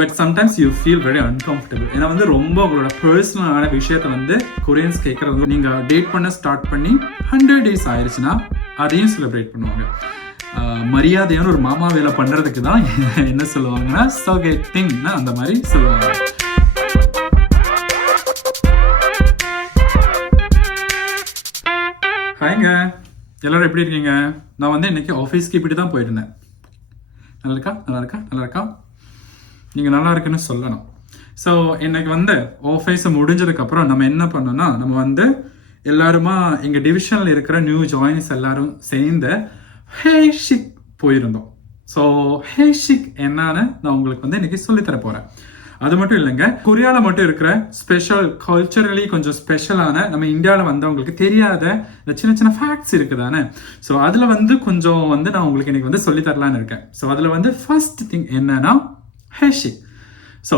But sometimes you feel very uncomfortable. ஏன்னா வந்து ரொம்ப உங்களோட பர்சனலான விஷயத்தை வந்து கொரியன்ஸ் கேட்குறது. நீங்கள் டேட் பண்ண ஸ்டார்ட் பண்ணி 100 days ஆயிடுச்சுன்னா அதையும் செலிப்ரேட் பண்ணுவாங்க. மரியாதையான ஒரு மாமா வேலை பண்ணுறதுக்கு தான் என்ன சொல்லுவாங்கன்னா சகேட்டிங்னா அந்த மாதிரி சொல்லுவாங்க. ஹாய்ங்க, எல்லோரும் எப்படி இருக்கீங்க? நான் வந்து இன்னைக்கு ஆஃபீஸ்க்கு இப்படி தான் போயிருந்தேன். நல்லா இருக்கா? நீங்கள் நல்லா இருக்குன்னு சொல்லணும். ஸோ இன்னைக்கு வந்து ஆஃபீஸை முடிஞ்சதுக்கப்புறம் நம்ம என்ன பண்ணோம்னா, நம்ம வந்து எல்லாருமா எங்கள் டிவிஷனில் இருக்கிற நியூ ஜாயின்ஸ் எல்லாரும் சேர்ந்து ஹேஷிக் போயிருந்தோம். ஸோ ஹேஷிக் என்னன்னு நான் உங்களுக்கு வந்து இன்னைக்கு சொல்லித்தர போகிறேன். அது மட்டும் இல்லைங்க, கொரியாவில் மட்டும் இருக்கிற ஸ்பெஷல் கல்ச்சரலி கொஞ்சம் ஸ்பெஷலான நம்ம இந்தியாவில் வந்தவங்களுக்கு தெரியாத இந்த சின்ன சின்ன ஃபேக்ட்ஸ் இருக்குதானே. ஸோ அதில் வந்து கொஞ்சம் வந்து நான் உங்களுக்கு இன்னைக்கு வந்து சொல்லித்தரலான்னு இருக்கேன். ஸோ அதில் வந்து ஃபர்ஸ்ட் திங் என்னன்னா ஹேஷிக். ஸோ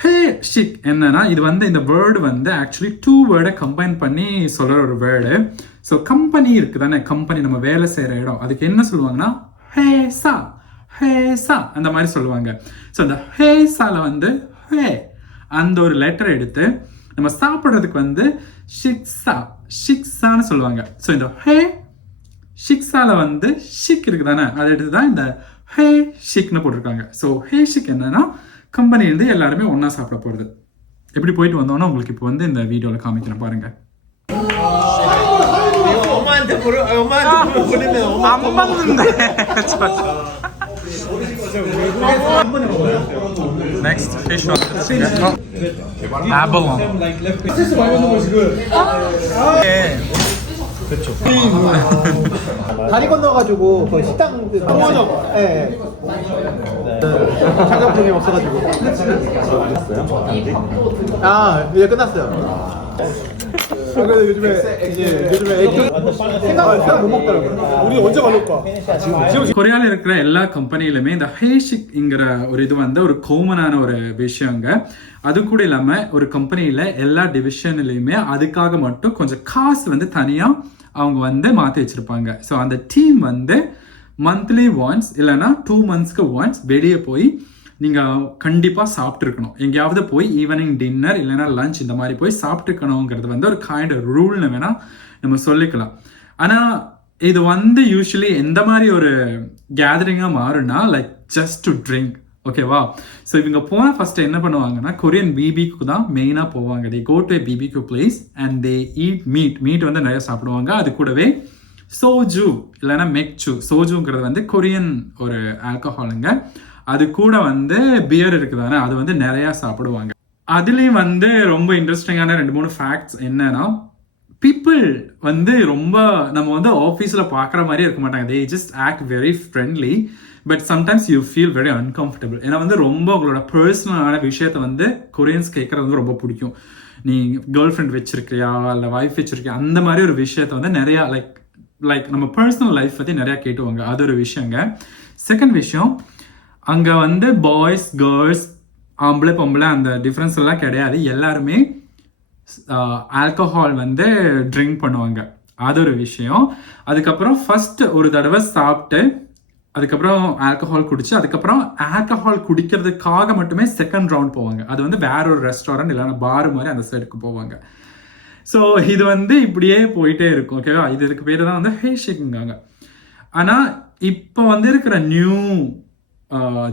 ஹேஷிக் என்னன்னா, இது வந்து இந்த வேர்டு வந்து ஆக்சுவலி 2 வேர்டை கம்பைன் பண்ணி சொல்கிற ஒரு வேர்டு. ஸோ கம்பெனி இருக்குதானே, கம்பெனி நம்ம வேலை செய்கிற இடம், அதுக்கு என்ன சொல்லுவாங்கன்னா ஹேசா அந்த மாதிரி சொல்லுவாங்க. ஸோ அந்த ஹேசால வந்து ஹே அந்த ஒரு லெட்டர் எடுத்து நம்ம சாப்பிட்றதுக்கு வந்து ஷிக்ஸான்னு சொல்லுவாங்க. ஸோ இந்த ஹே ஷிக்ஸால வந்து ஷிக் இருக்குதானே, அதை எடுத்து தான் இந்த ஹே ஷிக்னு போட்டிருக்காங்க. ஸோ ஹே ஷிக் என்னன்னா, கம்பெனி இருந்து எல்லாருமே ஒன்றா சாப்பிட போகிறது. எப்படி போயிட்டு வந்தோம்னா உங்களுக்கு இப்போ வந்து இந்த வீடியோவில் காமிக்கிறேன் பாருங்க. Next fish on abalone. 그렇죠. 다리 건너가지고 거의 식당 상호점, 예. 장갑품이 없어가지고. 아, 이제 끝났어요. 그래도 요즘에 애교 생각 못 먹더라고요. 우리 언제 만날까? கொரியாவில் இருக்கிற எல்லா கம்பெனிலுமே இந்த ஹேஷிக்ங்கிற ஒரு இது வந்து ஒரு காமனான ஒரு விஷயங்க. அது கூட இல்லாமல் ஒரு கம்பெனியில் எல்லா டிவிஷன்லையுமே அதுக்காக மட்டும் கொஞ்சம் காசு வந்து தனியாக அவங்க வந்து மாற்றி வச்சுருப்பாங்க. ஸோ அந்த டீம் வந்து மந்த்லி ஒன்ஸ் இல்லைன்னா 2 monthsக்கு ஒன்ஸ் வெளியே போய் நீங்கள் கண்டிப்பாக சாப்பிட்ருக்கணும். எங்கேயாவது போய் ஈவினிங் டின்னர் இல்லைன்னா லஞ்ச் இந்த மாதிரி போய் சாப்பிட்டுக்கணுங்கிறது வந்து ஒரு கைண்ட் ரூல்னு வேணால் நம்ம சொல்லிக்கலாம். ஆனால் இது வந்து யூஸ்வலி எந்த மாதிரி ஒரு கேதரிங்காக மாறுனா லைக் ஜஸ்ட் டு ட்ரிங்க், ஓகேவா? ஸோ இவங்க போனால் ஃபஸ்ட்டு என்ன பண்ணுவாங்கன்னா கொரியன் பிபிக்கு தான் மெயினாக போவாங்க. They go to BBQ place and they eat meat வந்து நிறைய சாப்பிடுவாங்க. அது கூடவே சோஜு இல்லைன்னா மெக்சு, சோஜுங்கிறது வந்து கொரியன் ஒரு ஆல்கஹாலுங்க. அது கூட வந்து பியர் இருக்குதானே, அது வந்து நிறையா சாப்பிடுவாங்க. அதுலேயும் வந்து ரொம்ப இன்ட்ரெஸ்டிங்கான 2-3 ஃபேக்ட்ஸ் என்னன்னா, பீப்புள் வந்து ரொம்ப நம்ம வந்து ஆஃபீஸில் பார்க்குற மாதிரியே இருக்க மாட்டாங்க. They just act very friendly, but sometimes you feel very uncomfortable. ஏன்னா வந்து ரொம்ப உங்களோட பர்சனலான விஷயத்தை வந்து கொரியன்ஸ் கேட்குறது வந்து ரொம்ப பிடிக்கும். நீ கேர்ள் ஃப்ரெண்ட் வச்சிருக்கியா இல்லை ஒய்ஃப் வச்சிருக்கியா, அந்த மாதிரி ஒரு விஷயத்தை வந்து நிறையா லைக் நம்ம பர்சனல் லைஃப் பற்றி நிறையா கேட்டுவாங்க. அது ஒரு விஷயங்க. செகண்ட் விஷயம், அங்கே வந்து பாய்ஸ் கேர்ள்ஸ் ஆம்பளை பொம்பளை அந்த டிஃப்ரென்ஸ் எல்லாம் கிடையாது. எல்லாருமே ஆல்கஹால் வந்து ட்ரிங்க் பண்ணுவாங்க. அது ஒரு விஷயம். அதுக்கப்புறம் ஃபர்ஸ்ட் ஒரு தடவை சாப்பிட்டு அதுக்கப்புறம் ஆல்கஹால் குடிச்சு அதுக்கப்புறம் ஆல்கஹால் குடிக்கிறதுக்காக மட்டுமே செகண்ட் ரவுண்ட் போவாங்க. அது வந்து வேற ஒரு ரெஸ்டாரண்ட் இல்லைன்னா பார் மாதிரி அந்த சைடுக்கு போவாங்க. ஸோ இது வந்து இப்படியே போயிட்டே இருக்கும், ஓகேவா? இதுக்கு பேர் தான் வந்து ஹேஷிக்ங்காங்க. ஆனால் இப்போ வந்து இருக்கிற நியூ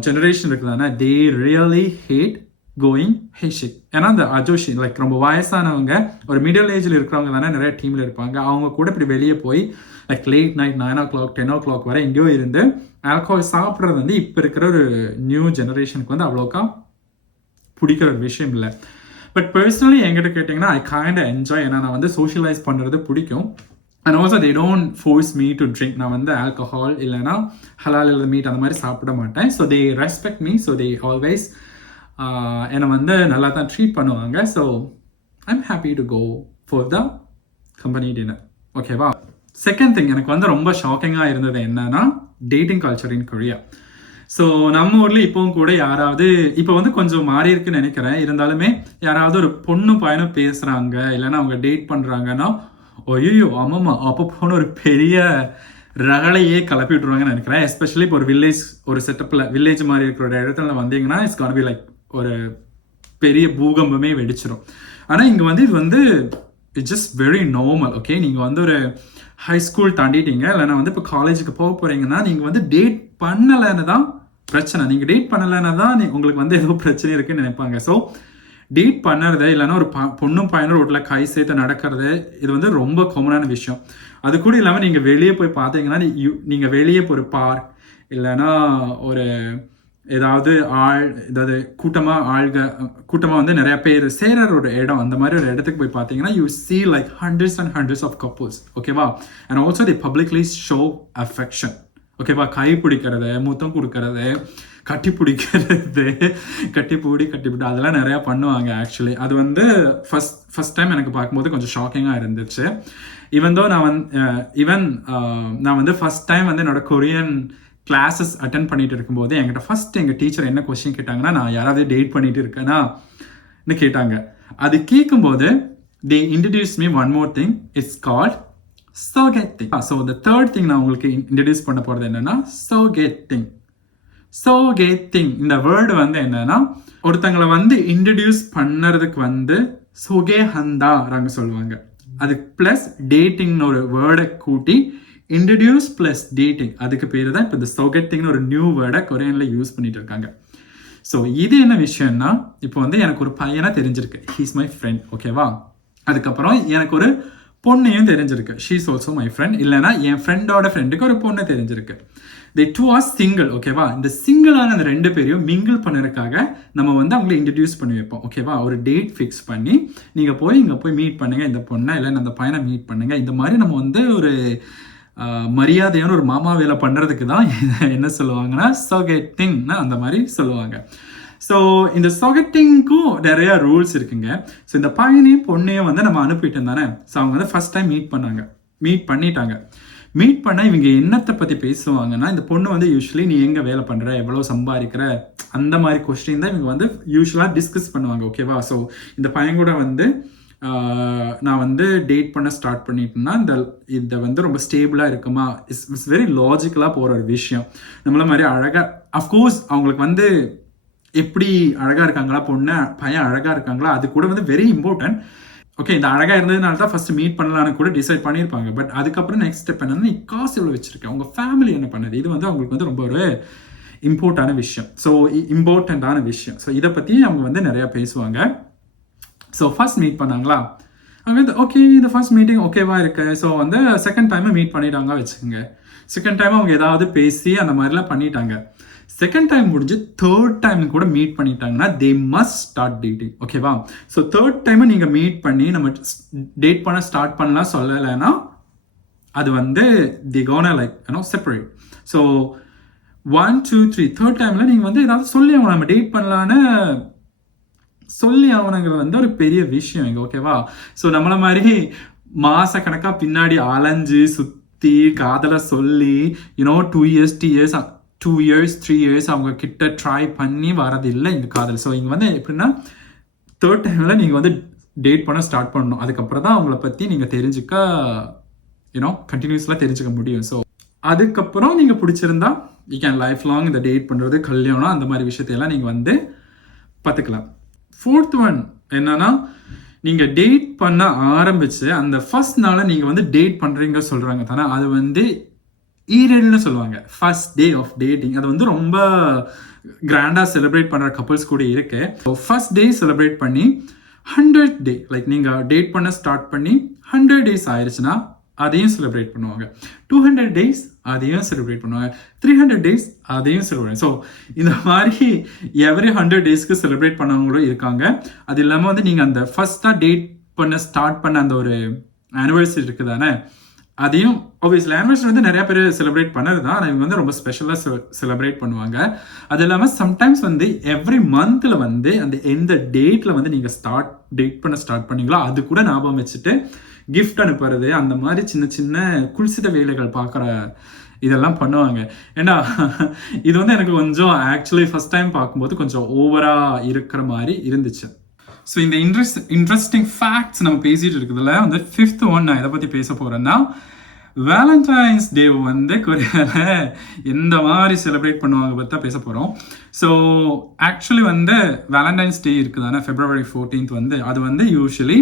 ஜெனரேஷன் இருக்குதானே, தே ரியலி ஹேட் கோயிங் ஹேஷிக். ஏன்னா அந்த அஜோஷி லைக் ரொம்ப வயசானவங்க ஒரு மிடில் ஏஜில் இருக்கிறவங்க தானே நிறைய டீமில் இருப்பாங்க. அவங்க கூட இப்படி வெளியே போய் like late night 9 o'clock 10 o'clock வரை எங்கேயோ இருந்து ஆல்கஹால் சாப்பிட்றது வந்து இப்போ இருக்கிற ஒரு நியூ ஜெனரேஷனுக்கு வந்து அவ்வளோக்கா பிடிக்கிற ஒரு விஷயம் இல்லை. பட் பர்சனலி என்கிட்ட கேட்டிங்கன்னா ஐ கைண்ட் என்ஜாய். ஏன்னா நான் வந்து சோஷியலைஸ் பண்ணுறது பிடிக்கும். And also they don't force me to drink. நான் வந்து ஆல்கஹால் இல்லைனா ஹலால் இல்லை மீட் அந்த மாதிரி சாப்பிட மாட்டேன். So they respect me. So they always என்னை வந்து நல்லா தான் ட்ரீட் பண்ணுவாங்க. So I'm happy to go for the company dinner, ஓகேவா? செகண்ட் திங் எனக்கு வந்து ரொம்ப ஷாக்கிங்காக இருந்தது என்னன்னா, dating culture in Korea. So நம்ம ஊரில் இப்போவும் கூட யாராவது இப்போ வந்து கொஞ்சம் மாறி இருக்குன்னு நினைக்கிறேன். இருந்தாலுமே யாராவது ஒரு பொண்ணு பையனும் பேசுகிறாங்க இல்லைன்னா அவங்க டேட் பண்ணுறாங்கன்னா, ஐயோ ஆமாம்மா அப்போ போன ஒரு பெரிய ரகலையே கிளப்பி விட்டுருவாங்கன்னு நினைக்கிறேன். எஸ்பெஷலி இப்போ ஒரு வில்லேஜ் ஒரு செட்டப்பில் வில்லேஜ் மாதிரி இருக்கிற இடத்துல வந்தீங்கன்னா இட்ஸ் கான் பி லைக் ஒரு பெரிய பூகம்பமே வெடிச்சிடும். ஆனால் இங்கே வந்து இது வந்து it's just very normal. Okay, நீங்கள் வந்து ஒரு ஹை ஸ்கூல் தாண்டிட்டீங்க, இல்லைனா வந்து இப்போ காலேஜுக்கு போக போகிறீங்கன்னா நீங்கள் வந்து டேட் பண்ணலைன்னு தான் பிரச்சனை. நீங்கள் டேட் பண்ணலைன்னா தான் உங்களுக்கு வந்து ஏதோ பிரச்சனை இருக்குன்னு நினைப்பாங்க. ஸோ டேட் பண்ணுறது இல்லைன்னா ஒரு பொண்ணும் பையனும் ரோட்டில் கை சேர்த்து நடக்கிறது இது வந்து ரொம்ப காமனான விஷயம். அது கூட இல்லாமல் நீங்கள் வெளியே போய் பார்த்தீங்கன்னா நீங்கள் வெளியே போய் ஒரு பார்க் இல்லைன்னா ஒரு ஏதாவது ஏதாவது கூட்டமாக வந்து நிறைய பேர் சேர ஒரு இடம், அந்த மாதிரி ஒரு இடத்துக்கு போய் பார்த்தீங்கன்னா you see like hundreds and hundreds of couples. ஓகேவா? And also they publicly show affection. ஓகேவா? கை பிடிக்கிறது, முத்தம் கொடுக்கறது, கட்டி பிடிக்கிறது, கட்டிப்பிடி அதெல்லாம் நிறையா பண்ணுவாங்க. ஆக்சுவலி அது வந்து ஃபர்ஸ்ட் டைம் எனக்கு பார்க்கும்போது கொஞ்சம் ஷாக்கிங்காக இருந்துச்சு. நான் வந்து ஃபர்ஸ்ட் டைம் வந்து என்னோட கொரியன் கிளாஸஸ் அட்டென்ட் பண்ணிட்டு இருக்கும்போது என்கிட்ட ஃபர்ஸ்ட் எங்கள் டீச்சர் என்ன கொஸ்டின் கேட்டாங்கன்னா, நான் யாராவது டேட் பண்ணிட்டு இருக்கேன்னு கேட்டாங்க. அது கேட்கும்போது they introduced me one more thing. It's called sogeting. So the third thing நான் உங்களுக்கு இன்ட்ரடியூஸ் பண்ண போகிறது என்னன்னா sogeting. இந்த வேர்டு வந்து என்னன்னா, ஒருத்தங்களை வந்து இன்ட்ரடியூஸ் பண்ணுறதுக்கு வந்து சொகே ஹந்தாராங்க சொல்லுவாங்க. அது பிளஸ் டேட்டிங்னு ஒரு வேர்டை கூட்டி இன்ட்ரடியூஸ் பிளஸ் டேட்டிங், அதுக்கு பேர் தான் இப்போ இந்த சொகெட்டிங்னு ஒரு நியூ வேர்டை கொரியனில் யூஸ் பண்ணிட்டு இருக்காங்க. ஸோ இது என்ன விஷயம்னா, இப்போ வந்து எனக்கு ஒரு பையனை தெரிஞ்சிருக்கு, ஹீஸ் மை ஃப்ரெண்ட். ஓகேவா? அதுக்கப்புறம் எனக்கு ஒரு பொண்ணையும் தெரிஞ்சிருக்கு, ஷீஸ் ஆல்சோ மை ஃப்ரெண்ட். இல்லைன்னா என் ஃப்ரெண்டோட ஃப்ரெண்டுக்கு ஒரு பொண்ணு தெரிஞ்சிருக்கு. they two are single. ஓகேவா? இந்த சிங்கிளான அந்த ரெண்டு பேரையும் மிங்கிள் பண்ணுறதுக்காக நம்ம வந்து அவங்களை இன்ட்ரடியூஸ் பண்ணி வைப்போம். ஓகேவா? ஒரு டேட் ஃபிக்ஸ் பண்ணி நீங்கள் இங்கே போய் மீட் பண்ணுங்க இந்த பொண்ணை, இல்லைன்னா அந்த பையனை மீட் பண்ணுங்க. இந்த மாதிரி நம்ம வந்து ஒரு மரியாதையான ஒரு மாமா வேலை பண்ணுறதுக்கு தான் என்ன சொல்லுவாங்கன்னா சொகெட்டிங்னா அந்த மாதிரி சொல்லுவாங்க. ஸோ இந்த சொகெட்டிங்க்கும் நிறையா ரூல்ஸ் இருக்குங்க. ஸோ இந்த பையனையும் பொண்ணையும் வந்து நம்ம அனுப்பிட்டு தானே. ஸோ அவங்க வந்து ஃபர்ஸ்ட் டைம் மீட் பண்ணிட்டாங்க. மீட் பண்ண இவங்க என்னத்தை பற்றி பேசுவாங்கன்னா, இந்த பொண்ணு வந்து யூஸ்வலி நீ எங்கே வேலை பண்ணுற, எவ்வளோ சம்பாதிக்கிற, அந்த மாதிரி கொஸ்டின் தான் இவங்க வந்து யூஸ்வலாக டிஸ்கஸ் பண்ணுவாங்க. ஓகேவா? ஸோ இந்த பையன் கூட வந்து நான் வந்து டேட் பண்ண ஸ்டார்ட் பண்ணிட்டேன்னா இதை வந்து ரொம்ப ஸ்டேபிளாக இருக்குமா, இட்ஸ் வெரி லாஜிக்கலாக போகிற ஒரு விஷயம். நம்மள மாதிரி அழகாக அஃப்கோர்ஸ் அவங்களுக்கு வந்து எப்படி அழகாக இருக்காங்களா, பொண்ணு பையன் அழகாக இருக்காங்களா, அது கூட வந்து வெரி இம்பார்ட்டன்ட். ஓகே, இந்த அழகாக இருந்ததுனால தான் ஃபர்ஸ்ட் மீட் பண்ணலான்னு கூட டிசைட் பண்ணியிருப்பாங்க. பட் அதுக்கப்புறம் நெக்ஸ்ட் ஸ்டெப் என்னன்னா, நீ காசு எவ்வளோ வச்சிருக்கேன், உங்கள் ஃபேமிலி என்ன பண்ணுது, இது வந்து அவங்களுக்கு வந்து ரொம்ப ஒரு இம்பார்ட்டான விஷயம். ஸோ இதை பற்றி அவங்க வந்து நிறையா பேசுவாங்க. ஸோ ஃபர்ஸ்ட் மீட் பண்ணாங்களா, அவங்க வந்து ஓகே இந்த ஃபர்ஸ்ட் மீட்டிங் ஓகேவா இருக்கு. ஸோ வந்து செகண்ட் டைம் மீட் பண்ணிட்டாங்க வச்சுக்கோங்க. செகண்ட் டைம் அவங்க ஏதாவது பேசி அந்த மாதிரிலாம் பண்ணிட்டாங்க. செகண்ட் டைம் முடிஞ்சு தேர்ட் டைம் கூட மீட் பண்ணிட்டாங்கன்னா தே மஸ்ட் ஸ்டார்ட் டேட்டிங். ஓகேவா? ஸோ தேர்ட் டைம் நீங்கள் மீட் பண்ணி நம்ம டேட் பண்ண ஸ்டார்ட் பண்ணலாம் சொல்லலைன்னா அது வந்து the gonna like separate. So 1 2 3 third டைமில் நீங்கள் வந்து ஏதாவது சொல்லி அவங்க நம்ம டேட் பண்ணலான்னு சொல்லி ஆகணுங்கிறது வந்து ஒரு பெரிய விஷயம் இங்கே. ஓகேவா? ஸோ நம்மள மாதிரி மாச கணக்காக பின்னாடி அலைஞ்சு சுற்றி காதலை சொல்லி 2 years 3 years அவங்க கிட்ட ட்ரை பண்ணி வரது இல்லை இங்கே காதல். ஸோ இங்கே வந்து எப்படின்னா தேர்ட் டைமில் நீங்கள் வந்து டேட் பண்ண ஸ்டார்ட் பண்ணணும். அதுக்கப்புறம் தான் அவங்கள பற்றி நீங்கள் தெரிஞ்சுக்க கண்டினியூஸ்லாம் தெரிஞ்சுக்க முடியும். ஸோ அதுக்கப்புறம் நீங்கள் பிடிச்சிருந்தா யூ கேன் லைஃப் லாங் இந்த டேட் பண்ணுறது, கல்யாணம், அந்த மாதிரி விஷயத்தையெல்லாம் நீங்கள் வந்து பார்த்துக்கலாம். ஃபோர்த் ஒன் என்னன்னா, நீங்கள் டேட் பண்ண ஆரம்பிச்சு அந்த ஃபர்ஸ்ட் நாளை நீங்கள் வந்து டேட் பண்ணுறீங்க சொல்கிறாங்க தானே, அது வந்து ஈரேல்னு சொல்லுவாங்க, ஃபர்ஸ்ட் டே ஆஃப் டேட்டிங். அது வந்து ரொம்ப கிராண்டாக செலிப்ரேட் பண்ணுற கப்புள்ஸ் கூட இருக்கு. ஸோ ஃபர்ஸ்ட் டே செலிப்ரேட் பண்ணி 100th டே லைக் நீங்கள் டேட் பண்ண ஸ்டார்ட் பண்ணி 100 days ஆயிடுச்சுன்னா அதையும் செலிப்ரேட் பண்ணுவாங்க. 200 days அதையும் செலிப்ரேட் பண்ணுவாங்க. 300 days அதையும் செலிப்ரேட். ஸோ இந்த மாதிரி எவ்ரி 100 daysக்கு செலிப்ரேட் பண்ணவங்களும் இருக்காங்க. அது இல்லாமல் வந்து நீங்கள் அந்த ஃபர்ஸ்டாக டேட் பண்ண ஸ்டார்ட் பண்ண அந்த ஒரு ஆனிவர்சரி இருக்குது தானே, அதையும் ஆப்வியஸ்லி ஆனிவர்சரி வந்து நிறைய பேர் செலிப்ரேட் பண்ணது தான். ஆனால் இவங்க வந்து ரொம்ப ஸ்பெஷலாக செலிப்ரேட் பண்ணுவாங்க. அது இல்லாமல் சம்டைம்ஸ் வந்து எவ்ரி மந்தில் வந்து அந்த எந்த டேட்டில் வந்து நீங்கள் டேட் பண்ண ஸ்டார்ட் பண்ணீங்களோ அது கூட ஞாபகம் வச்சுட்டு கிஃப்ட் அனுப்புறது, அந்த மாதிரி சின்ன சின்ன குளிசித வேலைகள் பார்க்குற இதெல்லாம் பண்ணுவாங்க. ஏன்னா இது வந்து எனக்கு கொஞ்சம் ஆக்சுவலி ஃபர்ஸ்ட் டைம் பார்க்கும்போது கொஞ்சம் ஓவராக இருக்கிற மாதிரி இருந்துச்சு. ஸோ இந்த இன்ட்ரெஸ்டிங் ஃபேக்ட்ஸ் நம்ம பேசிட்டு இருக்கிறதுல வந்து 5th ஒன் நான் எதை பற்றி பேச போகிறேன்னா, வேலண்டைன்ஸ் டே வந்து கொரியாவில் எந்த மாதிரி செலிப்ரேட் பண்ணுவாங்க பற்றி தான் பேச போகிறோம். ஸோ ஆக்சுவலி வந்து வேலண்டைன்ஸ் டே இருக்குதானே February 14th வந்து அது வந்து யூஸ்வலி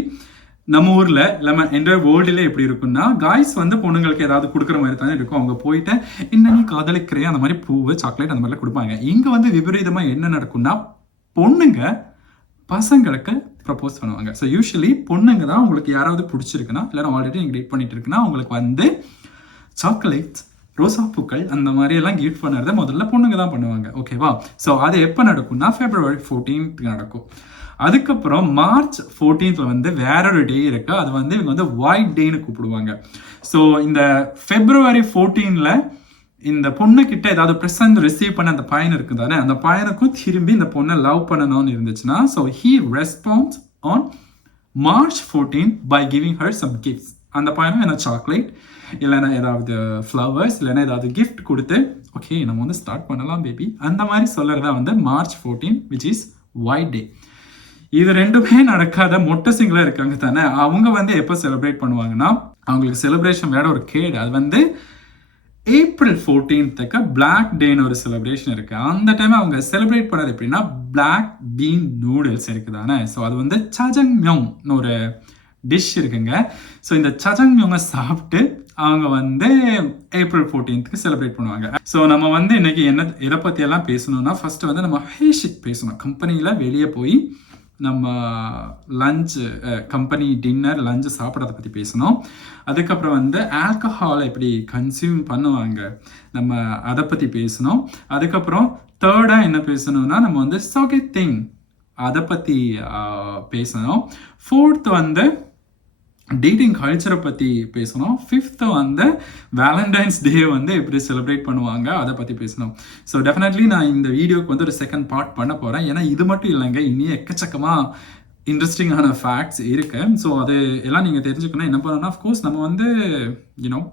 நம்ம ஊரில் இல்லாமல் என்டையர் வேர்ல்டுல எப்படி இருக்குன்னா காய்ஸ் வந்து பொண்ணுங்களுக்கு ஏதாவது கொடுக்குற மாதிரி தானே இருக்கும். அவங்க போயிட்டு என்ன நீ காதலிக்கிறையா அந்த மாதிரி பூவு சாக்லேட் அந்த மாதிரிலாம் கொடுப்பாங்க. இங்கே வந்து விபரீதமாக என்ன நடக்கும்னா பொண்ணுங்க பசங்களுக்கு ப்ரப்போஸ் பண்ணுவாங்க. ஸோ யூஸ்வலி பொண்ணுங்க தான் உங்களுக்கு யாராவது பிடிச்சிருக்குன்னா இல்லைனா ஆல்ரெடி நீங்கள் டேட் பண்ணிட்டு இருக்குன்னா அவங்களுக்கு வந்து சாக்லேட்ஸ் ரோசா பூக்கள் அந்த மாதிரி எல்லாம் கிஃப்ட் பண்ணுறத முதல்ல பொண்ணுங்க தான் பண்ணுவாங்க. ஓகேவா? ஸோ அது எப்போ நடக்கும்னா February 14th நடக்கும். அதுக்கப்புறம் March 14th வந்து வேற ஒரு டே இருக்கு. அது வந்து இவங்க வந்து ஒயிட் டேன்னு கூப்பிடுவாங்க. ஸோ இந்த February 14th இந்த பொண்ணு கிட்ட ஏதாவது ப்ரெசன்ட் ரிசீவ் பண்ண அந்த பையன் இருக்குது தானே அந்த பையனுக்கும் திரும்பி இந்த பொண்ணை லவ் பண்ணணும்னு இருந்துச்சுன்னா so he response on March 14th by giving her some gifts. அந்த பையனும் என்ன சாக்லேட் இல்லைன்னா ஏதாவது ஃப்ளவர்ஸ் இல்லைன்னா ஏதாவது கிஃப்ட் கொடுத்து ஓகே நம்ம வந்து ஸ்டார்ட் பண்ணலாம் பேபி அந்த மாதிரி சொல்கிறதா வந்து March 14th which is white day. இது ரெண்டுமே நடக்காத மொட்டை சிங்கிளாக இருக்காங்க தானே அவங்க வந்து எப்போ செலிப்ரேட் பண்ணுவாங்கன்னா அவங்களுக்கு செலிப்ரேஷன் வேற ஒரு கேடு. அது வந்து April 14th பிளாக் டேன்னு ஒரு செலிப்ரேஷன் இருக்கு. அந்த டைம் அவங்க செலிப்ரேட் பண்ணது எப்படின்னா பிளாக் பீன் நூடுல்ஸ் இருக்குதானே. ஸோ அது வந்து சஜங்மியோங்னு ஒரு டிஷ் இருக்குங்க. ஸோ இந்த சஜங்மியோங்கை சாப்பிட்டு அவங்க வந்து April 14th செலிப்ரேட் பண்ணுவாங்க. ஸோ நம்ம வந்து இன்னைக்கு என்ன எதை பற்றியெல்லாம் பேசணும்னா ஃபர்ஸ்ட் வந்து நம்ம ஹேஷிக் பேசணும். கம்பெனியில் வெளியே போய் நம்ம லஞ்சு கம்பெனி டின்னர் லஞ்சு சாப்பிட்றத பற்றி பேசணும். அதுக்கப்புறம் வந்து ஆல்கஹாலை எப்படி கன்சியூம் பண்ணுவாங்க நம்ம அதை பற்றி பேசணும். அதுக்கப்புறம் தேர்டாக என்ன பேசணும்னா நம்ம வந்து சொகெட்டிங் அதை பற்றி பேசணும். ஃபோர்த் வந்து டேட்டிங் கல்ச்சரை பற்றி பேசணும். ஃபிஃப்த்து வந்து வேலண்டைன்ஸ் டே வந்து எப்படி செலிப்ரேட் பண்ணுவாங்க அதை பற்றி பேசணும். ஸோ டெஃபினெட்லி நான் இந்த வீடியோக்கு வந்து ஒரு செகண்ட் பார்ட் பண்ண போகிறேன். ஏன்னா இது மட்டும் இல்லைங்க இன்னும் எக்கச்சக்கமாக இன்ட்ரெஸ்டிங்கான ஃபேக்ட்ஸ் இருக்கு. ஸோ அது எல்லாம் நீங்கள் தெரிஞ்சுக்கணும். என்ன பண்ணணும்னா அஃப்கோர்ஸ் நம்ம வந்து யூனோ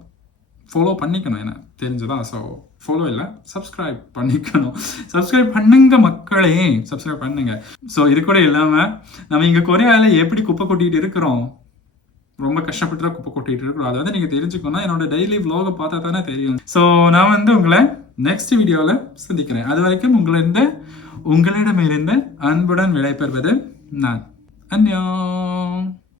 ஃபாலோ பண்ணிக்கணும். என்ன தெரிஞ்சதா? ஸோ ஃபாலோ இல்லை சப்ஸ்கிரைப் பண்ணிக்கணும். சப்ஸ்கிரைப் பண்ணுங்க மக்களே, சப்ஸ்கிரைப் பண்ணுங்க. ஸோ இது கூட இல்லாமல் நம்ம இங்கே கொரியாவில் எப்படி குப்பை கொட்டிகிட்டு இருக்கிறோம், ரொம்ப கஷ்டப்பட்டு தான் குப்பை கொட்டிட்டு இருக்கிறோம். அதை வந்து நீங்கள் தெரிஞ்சுக்கணும். என்னோட டெய்லி vlog பார்த்தா தானே தெரியும். ஸோ நான் வந்து உங்களை நெக்ஸ்ட் வீடியோவில் சந்திக்கிறேன். அது வரைக்கும் உங்களிடமிருந்து அன்புடன் விடைபெறுவது நான். அன்யோங்.